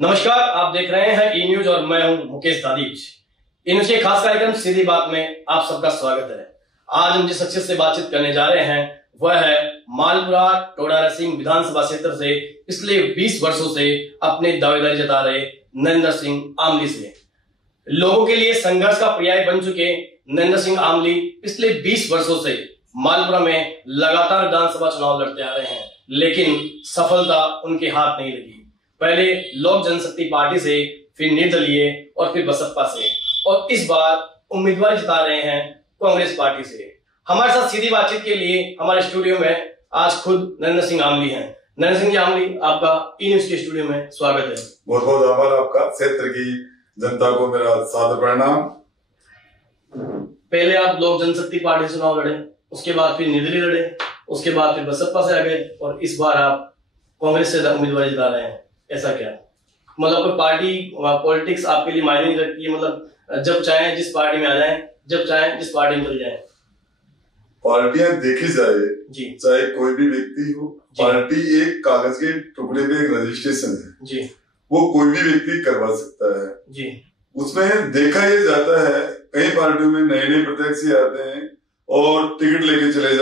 नमस्कार, आप देख रहे हैं ई न्यूज और मैं हूं मुकेश दादीज। ई न्यूज के खास कार्यक्रम सीधी बात में आप सबका स्वागत है। आज हम जिस शख्सियत से बातचीत करने जा रहे हैं वह है मालपुरा टोडारा सिंह विधानसभा क्षेत्र से पिछले 20 वर्षों से अपनी दावेदारी जता रहे नरेंद्र सिंह आमली से। लोगों के लिए संघर्ष का पर्याय बन चुके नरेंद्र सिंह आमली पिछले 20 वर्षों से मालपुरा में लगातार विधानसभा चुनाव लड़ते आ रहे हैं, लेकिन सफलता उनके हाथ नहीं लगी। पहले लोक जनशक्ति पार्टी से, फिर निर्दलीय और फिर बसपा से, और इस बार उम्मीदवार जिता रहे हैं कांग्रेस पार्टी से। हमारे साथ सीधी बातचीत के लिए हमारे स्टूडियो में आज खुद नरेंद्र सिंह आमली हैं। नरेंद्र सिंह जी आमली, आपका ई न्यूज के स्टूडियो में स्वागत है। बहुत बहुत आभार आपका। क्षेत्र की जनता को मेरा सादर प्रणाम। पहले आप लोक जनशक्ति पार्टी से चुनाव लड़े, उसके बाद फिर निर्दलीय लड़े, उसके बाद फिर बसपा से आ गए और इस बार आप कांग्रेस से उम्मीदवार जिता रहे हैं। ऐसा क्या मतलब कोई पार्टी पॉलिटिक्स आपके लिए मायने नहीं रखती है? मतलब जब चाहे जिस पार्टी में आ जाए, जब चाहे जिस पार्टी में चले जाए। पार्टियां देखी जाए जी, चाहे कोई भी व्यक्ति हो, पार्टी एक कागज के टुकड़े पे एक रजिस्ट्रेशन है जी, वो कोई भी व्यक्ति करवा सकता है जी। उसमें देखा ये जाता है कई पार्टियों में नए नए प्रत्याशी आते हैं और टिकट लेके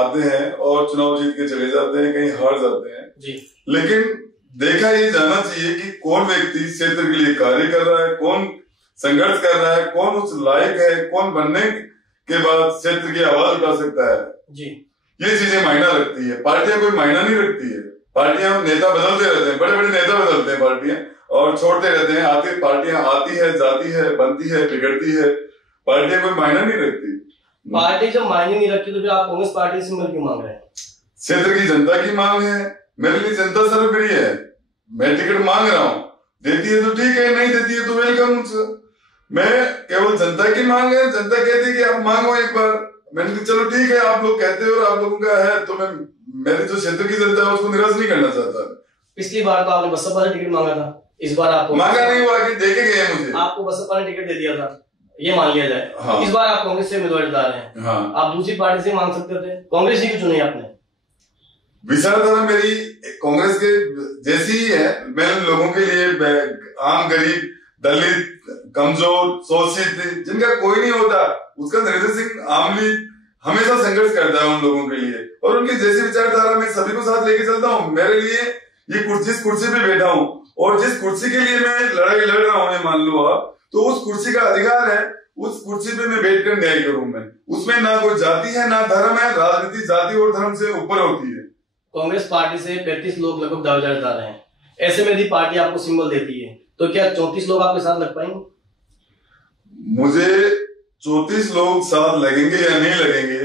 आते हैं और चुनाव जीत के चले जाते हैं, कहीं हार जाते हैं जी। लेकिन देखा ये जाना चाहिए कि कौन व्यक्ति क्षेत्र के लिए कार्य कर रहा है, कौन संघर्ष कर रहा है, कौन उस लायक है, कौन बनने के बाद क्षेत्र की आवाज उठा सकता है जी। ये चीजें मायना रखती है। पार्टियां कोई मायना नहीं रखती है। पार्टियां नेता बदलते रहते हैं, बड़े बड़े नेता बदलते हैं पार्टियां और छोड़ते रहते हैं। पार्टियां आती है, जाती है, बनती है, बिगड़ती है। पार्टियां कोई मायना नहीं रखती। पार्टी जब मायने नहीं रखती तो फिर आप कांग्रेस पार्टी से क्यों मांग रहे हैं? क्षेत्र की जनता की मांग है। मेरे लिए जनता सर्वप्रिय है। मैं टिकट मांग रहा हूँ, देती है तो ठीक है, नहीं देती है तो वेलकम। मैं केवल जनता की मांग है। जनता कहती है कि आप मांगो एक बार। मैंने कहा चलो ठीक है, आप लोग कहते हो और आप लोगों का है तो मैं मेरे जो क्षेत्र की जनता है उसको निराश नहीं करना चाहता। पिछली बार तो आपने बसपा से टिकट मांगा था, इस बार आपको मांगा नहीं हुआ कि देके गए मुझे। आपको बसपा ने टिकट दे दिया था, ये मान लिया जाए। हाँ। इस बार आप कांग्रेस से उम्मीदवार जिता रहे हैं। हाँ। आप दूसरी पार्टी से मांग सकते थे, कांग्रेस ही क्यों चुनी आपने? विचारधारा मेरी कांग्रेस के जैसी ही है। मैंने लोगों के लिए आम गरीब, दलित, कमजोर, शोषित जिनका कोई नहीं होता, उसका नरेंद्र सिंह आमली हमेशा संघर्ष करता है उन लोगों के लिए और उनकी जैसी विचारधारा में सभी को साथ लेके चलता हूँ। मेरे लिए ये जिस कुर्सी पे बैठा हूँ और जिस कुर्सी के लिए मैं लड़ाई लड़ रहा हूँ, मान लो आप, तो उस कुर्सी का अधिकार है। उस कुर्सी पे मैं बैठकर न्याय करूँ। मैं उसमें ना कोई जाति है ना धर्म है। राजनीति जाति और धर्म से ऊपर होती है। कांग्रेस पार्टी से 35 लोग लगभग दावेदार जता रहे हैं। ऐसे में यदि पार्टी आपको सिंबल देती है तो क्या 34 लोग आपके साथ लग पाएंगे? मुझे 34 लोग साथ लगेंगे या नहीं लगेंगे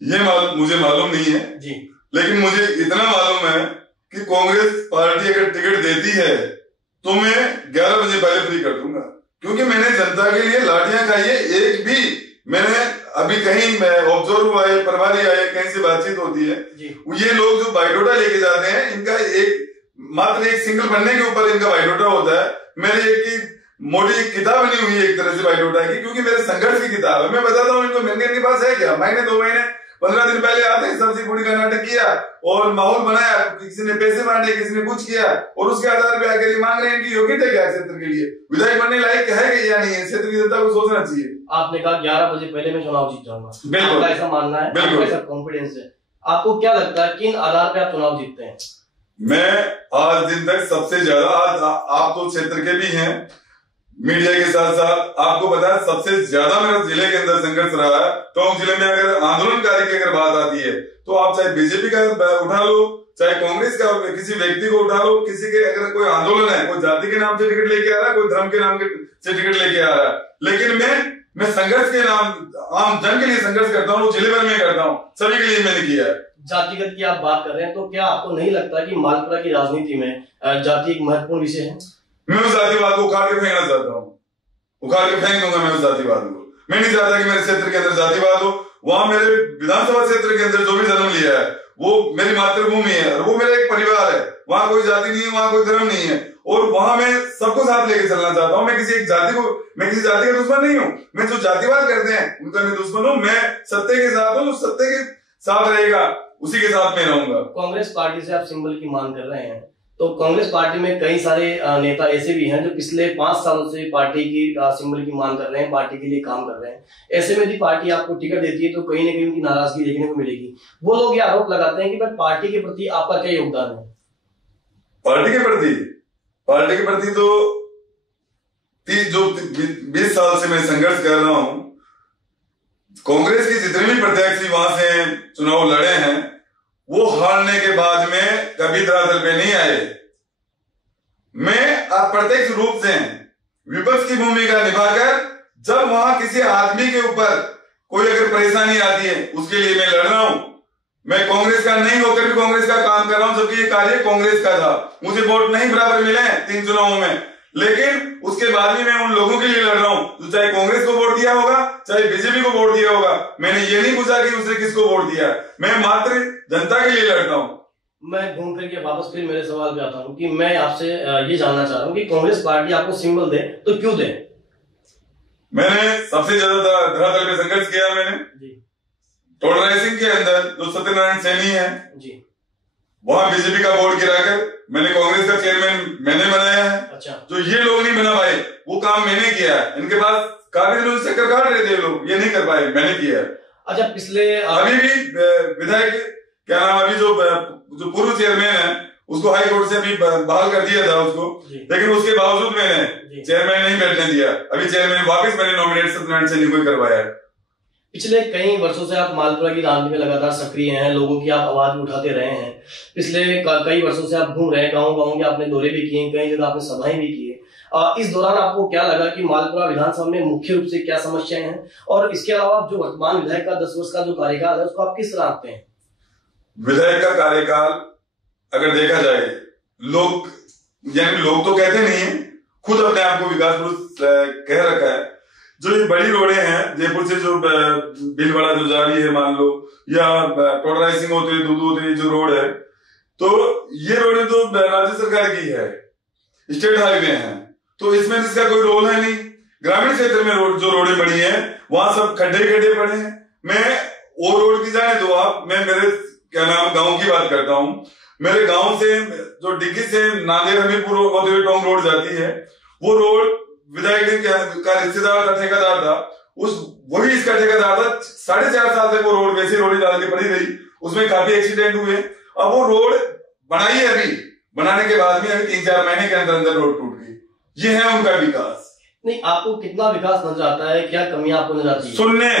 ये मुझे मालूम नहीं है जी। लेकिन मुझे इतना मालूम है कि कांग्रेस पार्टी अगर टिकट देती है तो मैं 11 बजे पहले फ्री कर दूंगा, क्योंकि मैंने जनता के लिए लाठियां खाई है। एक भी मैंने अभी कहीं ऑब्जर्व आए, प्रभारी आए, कहीं से बातचीत होती है, ये लोग जो बायोडोटा लेके जाते हैं, इनका मात्र एक सिंगल बनने के ऊपर इनका बायोडोटा होता है। मेरे एक मोटी किताब बनी हुई है एक तरह से बायोडोटा की, क्योंकि मेरे संघर्ष की किताब है। मैं बताता हूँ इनको, इनके पास है क्या? महीने 2 महीने 15 दिन पहले आते हैं, सब्जी पूरी का नाटक किया और माहौल बनाया, किसी ने पैसे बांटे, किसी ने कुछ किया और उसके आधार पे आकर ये मांग रहे हैं कि योग्यता क्या है क्षेत्र के लिए, विधायक बनने लायक है या नहीं है। क्षेत्र की जनता को सोचना चाहिए। आपने कहा 11 बजे पहले मैं चुनाव जीत जाऊंगा, बिल्कुल ऐसा मानना है, बिल्कुल ऐसा कॉन्फिडेंस है। आपको क्या लगता है किन आधार पे आप चुनाव जीतते हैं? मैं आज दिन तक सबसे ज्यादा, आज आप तो क्षेत्र के भी हैं, मीडिया के साथ साथ आपको पता है सबसे ज्यादा मेरा जिले के अंदर संघर्ष रहा है। टोंक जिले में अगर आंदोलनकारी की अगर बात आती है तो आप चाहे बीजेपी का उठा लो, चाहे कांग्रेस का किसी व्यक्ति को उठा लो, किसी के अगर कोई आंदोलन है, कोई जाति के नाम से टिकट लेके आ रहा है, कोई धर्म के नाम से टिकट लेके आ रहा है, लेकिन मैं संघर्ष के नाम आम जन के लिए संघर्ष करता हूँ, जिले भर में करता हूँ, सभी के लिए मैंने किया है। जातिगत की आप बात कर रहे हैं तो क्या आपको नहीं लगता कि मालपुरा की राजनीति में जाति एक महत्वपूर्ण विषय है? मैं उस जातिवाद को उखाड़ के फेंकना चाहता हूँ, उखाड़ के फेंक दूंगा मैं उस जातिवाद को। मैं नहीं चाहता कि मेरे क्षेत्र के अंदर जातिवाद हो। वहां मेरे विधानसभा क्षेत्र के अंदर जो भी जन्म लिया है वो मेरी मातृभूमि है और वो मेरा एक परिवार है। वहां कोई जाति नहीं है, वहां कोई धर्म नहीं है और वहां मैं सबको साथ लेके चलना चाहता हूँ। मैं किसी जाति का दुश्मन नहीं हूँ। मैं जो जातिवाद करते हैं उनका मैं दुश्मन हूँ। मैं सत्य के साथ हूँ, जो सत्य के साथ रहेगा उसी के साथ मैं रहूंगा। कांग्रेस पार्टी से आप सिंबल की मांग कर रहे हैं तो कांग्रेस पार्टी में कई सारे नेता ऐसे भी हैं जो पिछले 5 सालों से पार्टी की सिंबल की मांग कर रहे हैं, पार्टी के लिए काम कर रहे हैं। ऐसे में यदि पार्टी आपको टिकट देती है तो कहीं ना कहीं उनकी नाराजगी देखने को मिलेगी। वो लोग ये आरोप लगाते हैं कि भाई पार्टी के प्रति आपका क्या योगदान है? पार्टी के प्रति तो जो 20 साल से मैं संघर्ष कर रहा हूं, कांग्रेस के जितने भी प्रत्याशी वहां से चुनाव लड़े हैं वो हारने के बाद में कभी धरातल पे नहीं आए। मैं अप्रत्यक्ष रूप से विपक्ष की भूमिका निभाकर जब वहां किसी आदमी के ऊपर कोई अगर परेशानी आती है उसके लिए मैं लड़ रहा हूं। मैं कांग्रेस का नहीं होकर भी कांग्रेस का काम कर रहा हूं, जबकि ये कार्य कांग्रेस का था। मुझे वोट नहीं बराबर मिले 3 चुनावों में, लेकिन उसके बाद भी मैं उन लोगों के लिए लड़ रहा हूं जो चाहे कांग्रेस को वोट दिया होगा चाहे बीजेपी को वोट दिया होगा। मैंने ये नहीं पूछा कि उसने किसको वोट दिया, मैं मात्र जनता के लिए लड़ता हूं। मैं घूम करके वापस फिर मेरे सवाल पे आता हूं कि मैं आपसे ये जानना चाह रहा हूं कि कांग्रेस पार्टी आपको सिंबल दे तो क्यों दे? मैंने सबसे ज्यादा धरातल पे संघर्ष किया। मैंने टोडा राइजिंग के अंदर जो सत्यनारायण सैनी है जी, वहां बीजेपी का बोर्ड गिराकर मैंने कांग्रेस का चेयरमैन मैंने बनाया है। अच्छा। जो ये लोग नहीं बना पाए वो काम मैंने किया है। इनके पास काफी दिनों से चक्कर काट रहे थे लोग, ये नहीं कर पाए, मैंने किया है। अच्छा, पिछले अभी भी विधायक क्या नाम, अभी जो पूर्व चेयरमैन है उसको हाई कोर्ट से अभी बहाल कर दिया था उसको, लेकिन उसके बावजूद मैंने चेयरमैन नहीं बैठने दिया। अभी चेयरमैन वापस मैंने नॉमिनेट सत्यनारायण सैनी को करवाया है। पिछले कई वर्षों से आप मालपुरा की राजनीति में लगातार सक्रिय हैं, लोगों की आप आवाज भी उठाते रहे हैं। पिछले कई वर्षों से आप घूम रहे हैं, गाँव के आपने दौरे भी किए, कई जगह आपने सभाएं भी की। इस दौरान आपको क्या लगा कि मालपुरा विधानसभा में मुख्य रूप से क्या समस्याएं हैं, और इसके अलावा जो वर्तमान विधायक का 10 वर्ष का जो कार्यकाल है उसको आप किस तरह आते हैं? विधायक का कार्यकाल अगर देखा जाए, लोग तो कहते नहीं है, खुद अपने आप को विकास पुरुष कह रखा है। जो ये बड़ी रोडें हैं जयपुर से, जो भीलवाड़ा जो जा रही है मान लो, या टोडा राइजिंग होते हुए दूध होते जो रोड है, तो ये रोडें तो राज्य सरकार की है, स्टेट हाईवे है, तो इसमें इसका कोई रोल है नहीं। ग्रामीण क्षेत्र में जो रोडें बनी है वहां सब खड्डे पड़े हैं। मैं वो रोड की जाने दो आप, मैं मेरे क्या नाम गांव की बात करता हूँ। मेरे गांव से जो डिग्गी से नांदेड़ हमीरपुर होते हुए टोंक रोड जाती है, वो रोड विधायक का रिश्तेदार था, ठेकेदार था, वही इसका ठेकेदार था। 4.5 साल तक वो रोड वैसे रोड डाल के पड़ी रही, उसमें काफी एक्सीडेंट हुए। अब वो रोड बनाई है, अभी बनाने के बाद में अभी 3-4 महीने के अंदर रोड टूट गई। ये है उनका विकास। नहीं, आपको कितना विकास नजर आता है, क्या कमियां आपको नजर आती है? सुनने,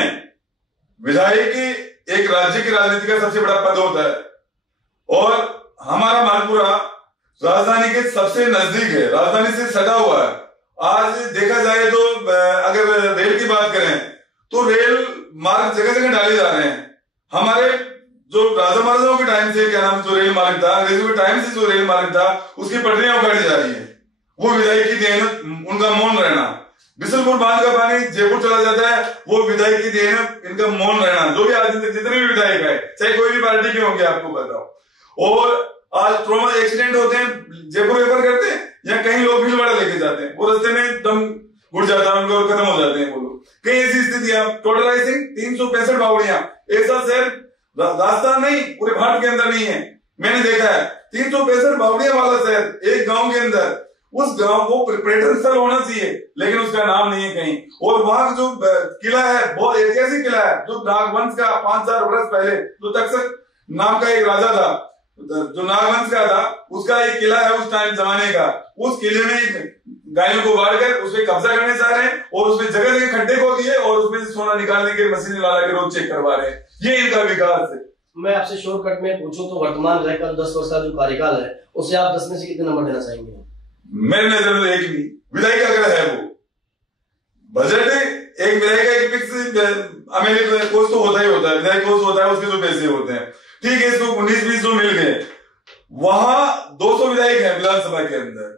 विधायक एक राज्य की राजनीति का सबसे बड़ा पद होता है, और हमारा मालपुरा राजधानी के सबसे नजदीक है, राजधानी से सटा हुआ है। आज देखा जाए तो अगर रेल की बात करें तो रेल मार्ग जगह जगह डाले जा रहे हैं। हमारे जो राजा महाराजाओं के टाइम से क्या नाम जो रेल मार्ग था, अंग्रेजों के टाइम से जो रेल मार्ग था, उसकी पटरियां उखाड़ी जा रही है। वो विधायक की देन, उनका मौन रहना। बिशनपुर बांध का पानी जयपुर चला जाता है, वो विधायक की देन, इनका मौन रहना। जो भी आज जितने भी विधायक है, चाहे कोई भी पार्टी के होंगे, आपको बताओ। और आज ट्रॉमा एक्सीडेंट होते हैं, जयपुर रेफर करते हैं, या कहीं लोग भीलवाड़ा लेके जाते हैं, वो रास्ते में दम घुट जाता है उनको और खत्म हो जाते हैं वो लोग। कई ऐसी स्थितियां, टोडा राइजिंग 365 बावड़ियां, ऐसा शहर राजस्थान नहीं पूरे भारत के अंदर नहीं है। मैंने देखा है 365 बावड़ियां वाला शहर एक गांव के अंदर, उस गांव वो पर्यटन स्थल होना चाहिए, लेकिन उसका नाम नहीं है कहीं। और वहां का जो किला है, बहुत ऐतिहासिक किला है, जो नागवंश का 5,000 वर्ष पहले जो तक्षक नाम का एक राजा था, जो नागवंश का था, उसका एक किला है उस टाइम जमाने का। उस किले में गायों को बाढ़ कर उसमें कब्जा करने चाह रहे हैं, और उसमें जगह जगह खड्डे को दिए, और उसमें सोना निकालने के मशीन ला के रोज चेक करवा रहे हैं। ये इनका विकास है। मैं आपसे शॉर्टकट में पूछूं तो वर्तमान विधायक का 10 वर्ष का जो कार्यकाल है, उसे आप 10 में से कितने नंबर देना चाहेंगे? मेरे नजर में एक भी विधायक अगर है, वो बजट एक विधायक का एक फिक्स कोष तो होता ही होता है, विधायक कोष होता है, उसके जो पैसे होते हैं, ठीक है, इसको 19-20 जो मिल गए। वहां 200 विधायक हैं विधानसभा के अंदर,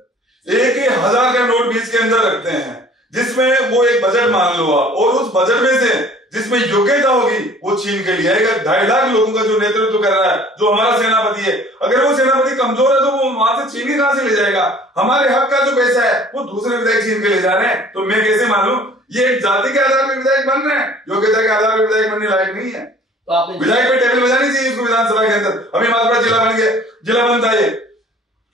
1,000 का नोट बीच के अंदर रखते हैं, जिसमें वो एक बजट मान लो आप, और उस बजट में से जिसमें योग्यता होगी वो छीन के लिए आएगा। 2.5 लाख लोगों का जो नेतृत्व कर रहा है, जो हमारा सेनापति है, अगर वो सेनापति कमजोर है तो वो वहां से छीन के कहां से ले जाएगा? हमारे हक का जो पैसा है वो दूसरे विधायक छीन के ले जा रहे हैं, तो मैं कैसे मानूं? ये एक जाति के आधार पर विधायक बन रहे हैं, योग्यता के आधार पर विधायक बनने लायक नहीं है। तो आपने विधायक पे टेबल बजानी चाहिए उसको विधानसभा के अंदर। अभी मालपुरा जिला बन गया, जिला बनता है,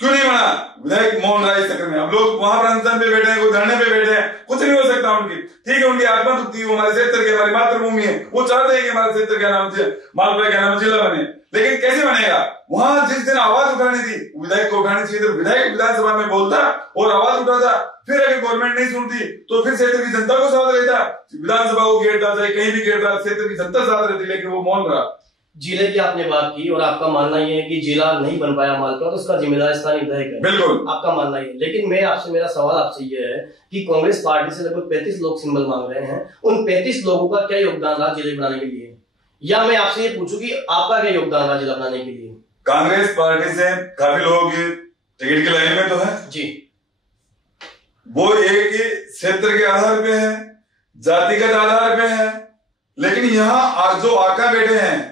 क्यों नहीं बना? विधायक मोहन राय चक्र में अब लोग वहां पर अनशन पे बैठे हैं, कोई धरने पे बैठे हैं, कुछ नहीं हो सकता उनकी। ठीक है, उनकी आत्मा दुखती है, वो हमारे क्षेत्र की, हमारी मातृभूमि है, वो चाहते हैं कि हमारे क्षेत्र क्या नाम मालपुरा क्या नाम जिला बने, लेकिन कैसे बनेगा? वहां जिस दिन आवाज उठानी थी विधायक को उठानी चाहिए, तो विधायक विधानसभा में बोलता और आवाज उठाता। फिर अगर गवर्नमेंट नहीं सुनती तो फिर क्षेत्र की जनता को साथ रहता, विधानसभा को घेरता, चाहे कहीं भी घेरता, क्षेत्र की जनता साथ रहती, लेकिन वो मौन रहा। जिले की आपने बात की और आपका मानना ये है कि जिला नहीं बन पाया मालपुरा, तो उसका जिम्मेदार स्थानीय विधायक है। बिल्कुल आपका मानना ये, लेकिन मेरा सवाल आपसे ये है कि कांग्रेस पार्टी से लगभग 35 लोग सिंबल मांग रहे हैं, उन 35 लोगों का क्या योगदान रहा जिले बनाने के लिए? या मैं आपसे ये पूछूं कि आपका क्या योगदान रहा जिला बनाने के लिए? कांग्रेस पार्टी से काफी लोग टिकट की लाइन में तो है जी, वो एक क्षेत्र के आधार पे है, जातिगत आधार पे है, लेकिन यहाँ जो आका बैठे हैं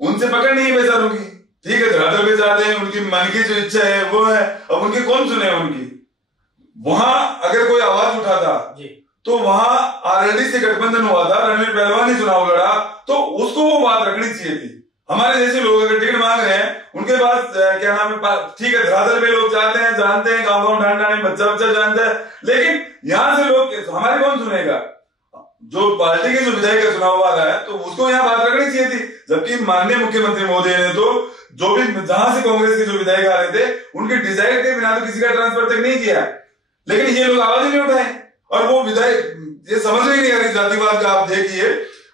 उनसे पकड़ नहीं है बेचारों की। ठीक है, धरातल पे जाते हैं, उनकी मन की जो इच्छा है वो है, अब उनकी कौन सुने उनकी? वहां अगर कोई आवाज उठाता तो वहां आरएलडी से गठबंधन हुआ था, रणवीर पहलवान ने चुनाव लड़ा, तो उसको वो बात रखनी चाहिए थी। हमारे जैसे लोग अगर टिकट मांग रहे हैं, उनके पास क्या नाम है, ठीक है धरातल पे लोग जाते हैं, जानते हैं, गाँव गाँव ढांड ढांड बच्चा जानता है, लेकिन यहाँ से लोग हमारे कौन सुनेगा? जो पार्टी के जो विधायक का चुनाव वाला है तो उसको यहाँ बात रखनी चाहिए थी। जबकि माननीय मुख्यमंत्री महोदय ने तो जो भी जहां से कांग्रेस के जो विधायक आ रहे थे उनके डिजायर के बिना तो किसी का ट्रांसफर तक नहीं किया, लेकिन ये लोग आवाज ही नहीं उठाए। और वो विधायक ये समझ में नहीं आ रही जातिवाद का। आप देखिए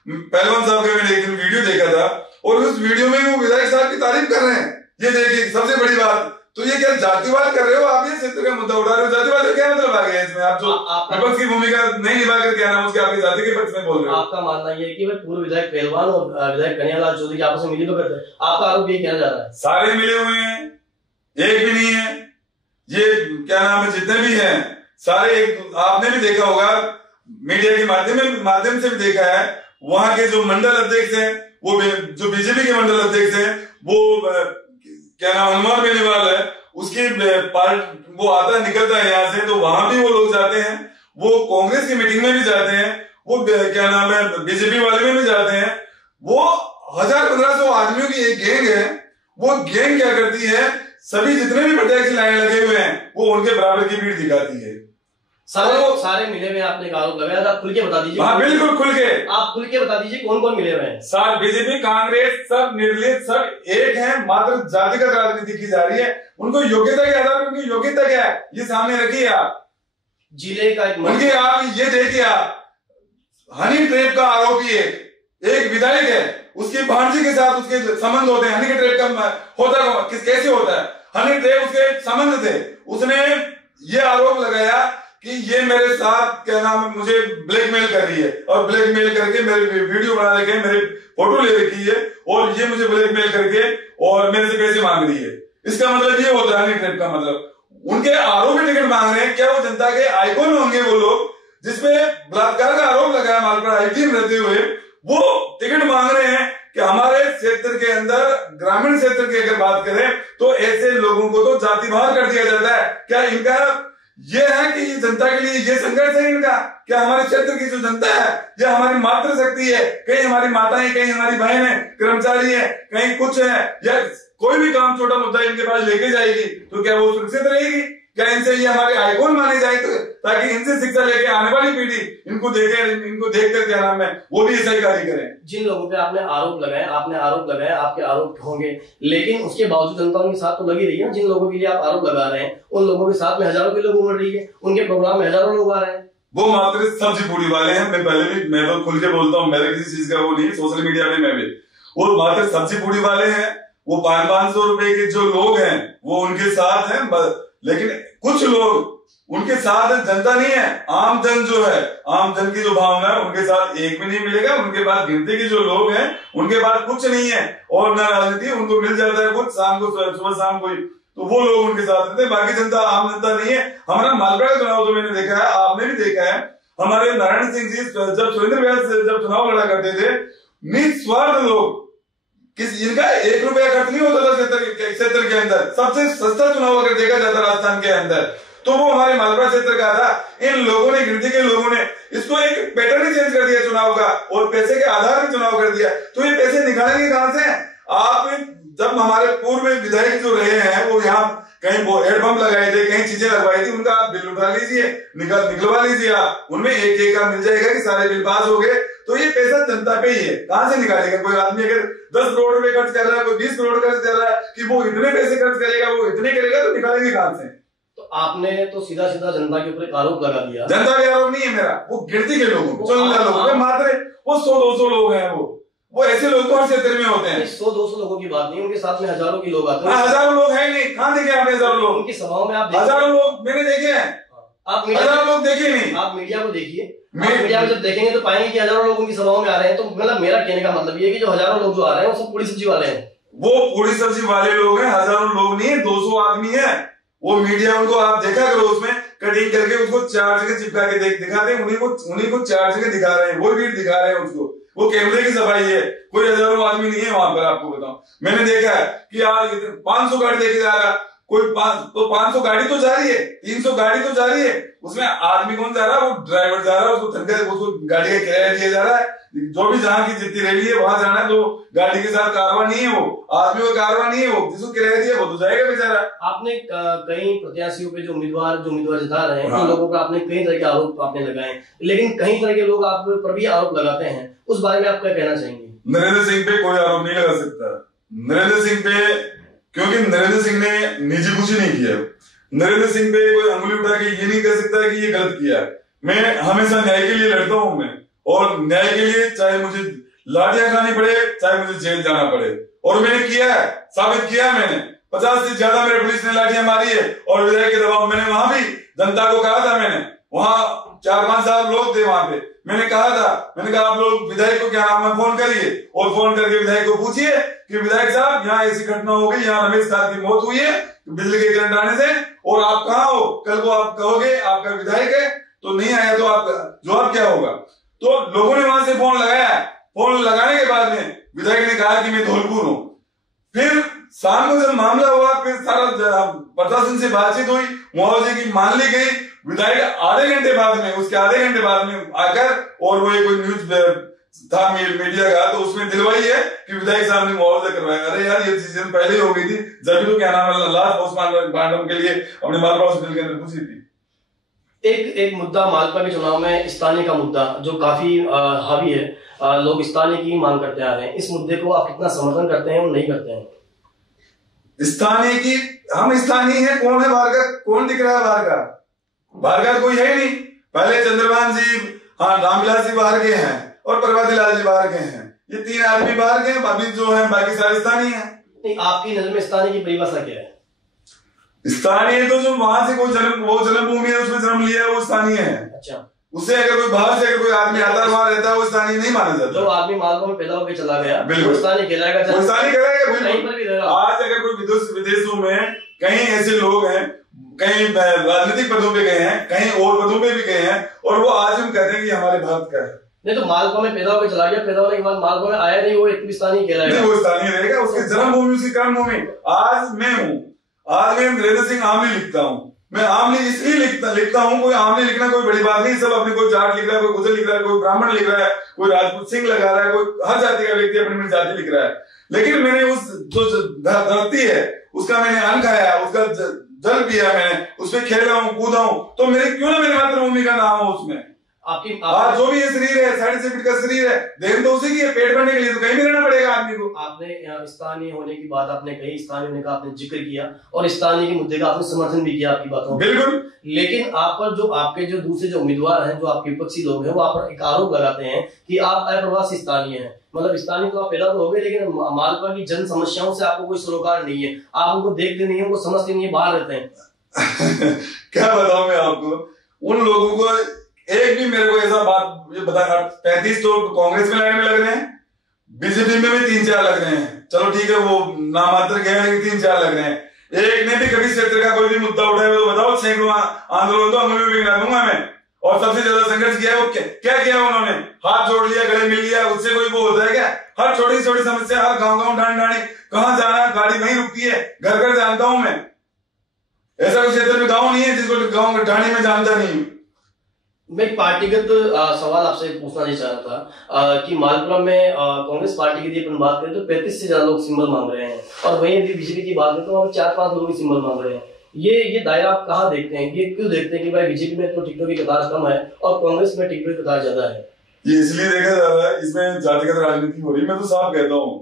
पहलवान साहब का मैंने एक दिन वीडियो देखा था और उस वीडियो में वो विधायक साहब की तारीफ कर रहे हैं। ये देखिए सबसे बड़ी बात, तो ये क्या जातिवाद कर रहे हो आप? ये क्षेत्र का मुद्दा उठा रहे हो, जातिवाद का क्या मतलब आ गया इसमें? आप जो विपक्ष की भूमिका नहीं निभाकर क्या नाम उसके आपकी जाति के पक्ष में बोल रहे हो। आपका मानना ये है कि पूर्व विधायक पहलवान और विधायक कन्हैयालाल चौधरी आपस में मिली भगत है, आपका आरोप ये कहना जा रहा है? सारे मिले हुए हैं, एक भी नहीं है। ये क्या नाम है, जितने भी हैं सारे, आपने भी देखा होगा मीडिया के माध्यम से भी देखा है, वहां के जो मंडल अध्यक्ष हैं, वो जो बीजेपी के मंडल अध्यक्ष हैं, वो क्या नाम हनुमान बेनीवाल है, उसकी पार्ट वो आता है निकलता है यहाँ से, तो वहां भी वो लोग जाते हैं, वो कांग्रेस की मीटिंग में भी जाते हैं, वो क्या नाम है बीजेपी वाले में भी जाते हैं। वो 1000-1500 आदमियों की एक गैंग है। वो गैंग क्या करती है, सभी जितने भी प्रत्याशी लाइन लगे हुए हैं वो उनके बराबर की भीड़ दिखाती है। सारे मिले हुए आपने आरोप लगाया था, खुल के बता दीजिए। हाँ बिल्कुल खुल के, आप खुल के बता दीजिए कौन कौन मिले हुए हैं? सर बीजेपी कांग्रेस सब निर्लित सब एक है, मात्र जातिगत राजनीति की जा रही है। उनको योग्यता के आधार पर उनकी योग्यता क्या है ये सामने रखिए आप। जिले का उनके आप ये देखिए, आप हनी ट्रैप का आरोपी है, एक विधायक है, उसकी भांजी के साथ उसके संबंध होते हैं। हनी ट्रैप का होता कैसे होता है? हनी ट्रैप उसके संबंध थे, उसने ये आरोप लगाया कि ये मेरे साथ क्या नाम है मुझे ब्लैकमेल कर रही है, और ब्लैकमेल करके मेरे वीडियो बना रखे, मेरे फोटो ले रखी है, और ये मुझे ब्लैकमेल करके और मेरे से पैसे मांग रही है। इसका मतलब ये होता है हनी ट्रैप का मतलब। उनके आरोपी टिकट मांग रहे हैं, क्या वो जनता के आइकॉन होंगे वो लोग जिसपे बलात्कार का आरोप लगाया मालपुरा आईटीएम रहते हुए? वो टिकट मांग रहे हैं कि हमारे क्षेत्र के अंदर, ग्रामीण क्षेत्र की अगर बात करें तो ऐसे लोगों को तो जाति बाहर कर दिया जाता है। क्या इनका ये है कि जनता के लिए ये संघर्ष है इनका? क्या हमारे क्षेत्र की जो जनता है ये हमारी मातृ शक्ति है? कहीं हमारी माताएं, कहीं हमारी बहनें कर्मचारी है, कहीं कुछ है, या कोई भी काम छोटा मुद्दा इनके पास लेके जाएगी तो क्या वो सुरक्षित रहेगी? क्या इनसे ये हमारे आइकॉन माने जाए तो, ताकि इनसे शिक्षा लेके आने वाली पीढ़ी इनको देखकर क्या नाम है वो भी ऐसा ही कार्य करें? जिन लोगों पे आपने आरोप लगाए, आपके आरोप होंगे, लेकिन उसके बावजूद जनता उनके साथ तो लगी रही है। जिन लोगों के लिए आप आरोप लगा रहे हैं उन लोगों के साथ में हजारों के लोग उमड़ रही है, उनके प्रोग्राम में हजारों लोग आ रहे हैं। वो मात्र सब्जी पूरी वाले हैं। मैं तो खुल के बोलता हूँ, मेरे किसी चीज का वो नहीं, सोशल मीडिया में मैं भी, वो मात्र सब्जी पूरी वाले हैं। वो 500-500 रुपए के जो लोग हैं वो उनके साथ हैं, लेकिन कुछ लोग उनके साथ जनता नहीं है। आम जन जो है, आम जन की जो भावना है उनके साथ एक भी नहीं मिलेगा। उनके पास गिनती के जो लोग हैं उनके पास कुछ नहीं है, और न राजनीति, उनको मिल जाता है कुछ शाम को, सुबह शाम को, तो वो लोग उनके साथ रहते हैं। बाकी जनता आम जनता नहीं है। हमारा मालपुरा का चुनाव जो मैंने देखा है, आपने भी देखा है, हमारे नारायण सिंह जी जब सुरेंद्र व्यास जब चुनाव लड़ा करते थे, निस्वार्थ लोग, इनका 1 रुपया खर्च नहीं होता था क्षेत्र के अंदर। सबसे सस्ता चुनाव अगर देखा जाता राजस्थान के अंदर तो वो हमारे मालपुरा क्षेत्र का था। इन लोगों ने, गिनती के लोगों ने इसको एक पैटर्न ही चेंज कर दिया चुनाव का, और पैसे के आधार पर चुनाव कर दिया। तो ये पैसे निकालेंगे कहां से? आप जब हमारे पूर्व विधायक जो रहे हैं वो यहाँ कहीं वो हेडपंप लगाए थे, कहीं चीजें लगवाई थी, उनका आप बिल उठा लीजिए, निकलवा लीजिए आप, उनमें एक एक का मिल जाएगा कि सारे बिल पास हो गए। तो ये पैसा जनता पे ही है, कहां से निकालेगा? कोई आदमी अगर 10 करोड़ रुपए खर्च कर रहा है, कोई 20 करोड़ खर्च कर रहा है कि वो इतने पैसे खर्च करेगा, वो इतने करेगा, तो निकालेंगे कहां से? तो आपने तो सीधा सीधा जनता के ऊपर एक आरोप लगा दिया। जनता का आरोप नहीं है मेरा, वो गिनती के लोगों को, लोगों मात्र वो 100-200 लोग हैं, वो ऐसे लोग तो हर क्षेत्र में होते हैं। 100-200 लोगों की बात नहीं, उनके साथ में हजारों के लोग आते हैं। हजारों लोग हैं नहीं, कहाँ देखे आपने हजारों लोग? उनकी सभाओं में आप हजारों लोग मैंने देखे हैं, आप हजारों लोग देखे नहीं। आप मीडिया को देखिए, मीडिया में जब देखेंगे तो पाएंगे कि हजारों लोग उनकी सभाओं में आ रहे हैं। तो मतलब मेरा कहने का मतलब ये है कि जो हजारों लोग जो आ रहे हैं वो सब पूरी सब्जी वाले हैं। वो पूरी सब्जी वाले लोग हैं, हजारों लोग नहीं है, 200 आदमी है। वो मीडिया उनको आप देखा करो, उसमें कटिंग करके उसको 4 जगह चिपका के दिखाते हैं, उन्हीं को 4 जगह दिखा रहे हैं, वो भीड़ दिखा रहे हैं उसको। वो कैमरे की सफाई है, कोई हजारों आदमी नहीं है वहां पर। आपको बताऊं, मैंने देखा है कि आज 500 गाड़ी लेके जा रहा, कोई 500 गाड़ी तो जा रही है, 300 गाड़ी तो जा रही है, उसमें आदमी कौन जा रहा है? वो ड्राइवर जा रहा है, उसको गाड़ी का किराया दिया जा रहा है। जो भी जहां की जितनी रैली है वहां जाना है, तो गाड़ी के साथ कारवा नहीं है, वो आदमी का कारवा नहीं है, वो जिसको किराया दिया वो तो जाएगा बेचारा। आपने कई प्रत्याशियों पे जो उम्मीदवार जिता रहे हैं, उन लोगों पर आपने कई तरह के आरोप आपने लगाए, लेकिन कई तरह के लोग आप पर भी आरोप लगाते हैं, उस बारे में आप क्या कहना चाहेंगे? नरेंद्र सिंह पे कोई आरोप नहीं लगा सकता, नरेंद्र सिंह पे, क्योंकि नरेंद्र सिंह ने निजी कुछ नहीं किया। नरेंद्र सिंह पे कोई अंगुली उठा के ये नहीं कह सकता कि ये गलत किया। मैं हमेशा न्याय के लिए लड़ता हूं, मैं, और न्याय के लिए चाहे मुझे लाठियां खानी पड़े, चाहे मुझे जेल जाना पड़े, और मैंने किया है, साबित किया है। मैंने 50 से ज्यादा मेरे पुलिस ने लाठियां मारी है, और विधायक के दबाव, मैंने वहां भी जनता को कहा था, मैंने वहां 4-5 हजार लोग थे वहां पे, मैंने कहा था, मैंने कहा आप लोग विधायक को क्या नाम है फोन करिए, और फोन करके विधायक को पूछिए कि विधायक साहब यहाँ ऐसी घटना हो गई, यहाँ रमेश साहब की मौत हुई है बिजली के करंट आने से, और आप कहाँ हो? कल को आप कहोगे आपका विधायक है, तो नहीं आया तो आपका जवाब क्या होगा? तो लोगों ने वहां से फोन लगाया, फोन लगाने के बाद में विधायक ने कहा कि मैं धौलपुर हूं। फिर शाम को जब मामला हुआ, फिर सारा प्रशासन से बातचीत हुई, मुआवजे की मान ली गई। विधायक आधे घंटे बाद में, उसके आधे घंटे बाद में आकर, और वो कोई न्यूज था मीडिया का, तो उसमें दिलवाई है कि विधायक साहब ने मुआवजा करवाया। अरे यार, ये चीजें पहले ही हो गई थी, जब तो क्या नाम है लास्ट पोस्टमार्टम के लिए अपने मालवा हॉस्पिटल के अंदर पूछी थी। एक मुद्दा मालवा के चुनाव में स्थानीय का मुद्दा जो काफी हावी है, लोग स्थानीय की मांग करते आ रहे हैं, इस मुद्दे को आप कितना समर्थन करते हैं और नहीं करते हैं? स्थानीय की, हम स्थानीय है, कौन है बाहर का? कौन दिख रहा है बाहर का? बाहर का कोई है नहीं। पहले चंद्रभान जी, हाँ, रामविलास जी बाहर के हैं, और प्रभाती लाल जी बाहर के हैं, ये 3 आदमी बाहर के हैं, अभी जो है बाकी सारे स्थानीय हैं। नहीं, आपकी नजर में स्थानीय की परिभाषा क्या है? स्थानीय तो जो वहां से कोई जन्मभूमि है, उसमें जन्म लिया है, वो स्थानीय है। अच्छा, उससे अगर कोई बाहर से अगर कोई आदमी आता है, वहां रहता है, वो स्थानीय नहीं माना जाता। जो आदमी मालवा में पैदा होकर चला गया, बिल्कुल स्थानीय कहलाएगा। स्थानीय कहलाएगा। आज अगर कोई विदेशों में कहीं ऐसे लोग हैं, कहीं राजनीतिक पदों पे गए हैं, कहीं और पदों पे भी गए हैं, और वो आज हम कहते हैं कि हमारे भारत का है। नहीं तो मालवा में पैदा होकर चला गया, पैदा होने के बाद मालवा में आया नहीं, वो एक स्थानीय कहलाएगा। वो स्थानीय रहेगा, उसकी जन्मभूमि, उसकी कर्मभूमि। आज मैं हूँ, आज मैं नरेंद्र सिंह आमली लिखता हूँ, मैं आमली इसलिए लिखता हूँ, कोई आमली लिखना कोई बड़ी बात नहीं। सब अपने, कोई जाट लिख रहा है, कोई गुजर लिख रहा है, कोई ब्राह्मण लिख रहा है, कोई राजपूत सिंह लगा रहा है, कोई हर जाति का व्यक्ति अपनी जाति लिख रहा है। लेकिन मैंने उस जो धरती है उसका मैंने अन्न खाया, उसका जल पिया, मैंने उस पर खेला हूँ, कूदा हूँ, तो मेरे क्यों ना मेरी मातृभूमि का नाम हो उसमें। आपकी जो भी ये शरीर है, 60 फीट का शरीर है, देन तो उसी की है, पेट भरने के लिए तो कहीं भी रहना पड़ेगा आदमी को। आपने स्थानीय होने की बात आपने कही, स्थानीय होने का आपने जिक्र किया, और स्थानीय के मुद्दे का आपने समर्थन भी किया आपकी बातों। बिल्कुल। लेकिन आप पर जो आपके जो दूसरे जो उम्मीदवार हैं, जो आपके विपक्षी लोग हैं, वो आप पर एक आरोप लगाते हैं कि आप अप्रवासी स्थानीय हैं। मतलब स्थानीय तो आप पैदा तो हो गए, लेकिन मालवा की जन समस्याओं से आपको कोई सरोकार नहीं है, आप उनको देखते नहीं है, उनको समझते नहीं है, बाहर रहते हैं। क्या बताऊं मैं आपको, उन लोगों को एक भी मेरे को ऐसा बात ये बता, 35 तो कांग्रेस में लाइन में लग रहे हैं, बीजेपी में भी 3-4 लग रहे हैं, चलो ठीक है, वो नामात्र गए, लेकिन 3-4 लग रहे हैं। एक ने भी कभी क्षेत्र का कोई भी मुद्दा उठाया तो बताओ, सैकड़ों आंदोलन तो अंगुली में भी गिना दूंगा मैं। और सबसे ज्यादा संघर्ष किया है वो क्या किया उन्होंने? हाथ जोड़ लिया, गले मिल लिया, उससे कोई वो होता है क्या? हर छोटी छोटी समस्या, हर गाँव ढाणी, कहाँ जाना, गाड़ी वहीं रुकती है, घर घर जानता हूं मैं। ऐसा कोई क्षेत्र में गाँव नहीं है जिसको गाँव ढाणी में जानता नहीं हूँ। मैं पार्टीगत सवाल आपसे पूछना नहीं चाह रहा था कि मालपुरम में कांग्रेस पार्टी की यदि अपन बात करें तो 35 से ज्यादा लोग सिंबल मांग रहे हैं, और वहीं यदि बीजेपी की बात करें तो 4-5 लोग सिंबल मांग रहे हैं। ये दायरा आप कहाँ देखते हैं? ये क्यों देखते हैं कि भाई बीजेपी में तो टिकटों की कतार कम है और कांग्रेस में टिकटों की कतार ज्यादा है? ये इसलिए देखा जा रहा है, इसमें जातिगत राजनीति हो रही है। मैं तो साफ कहता हूँ,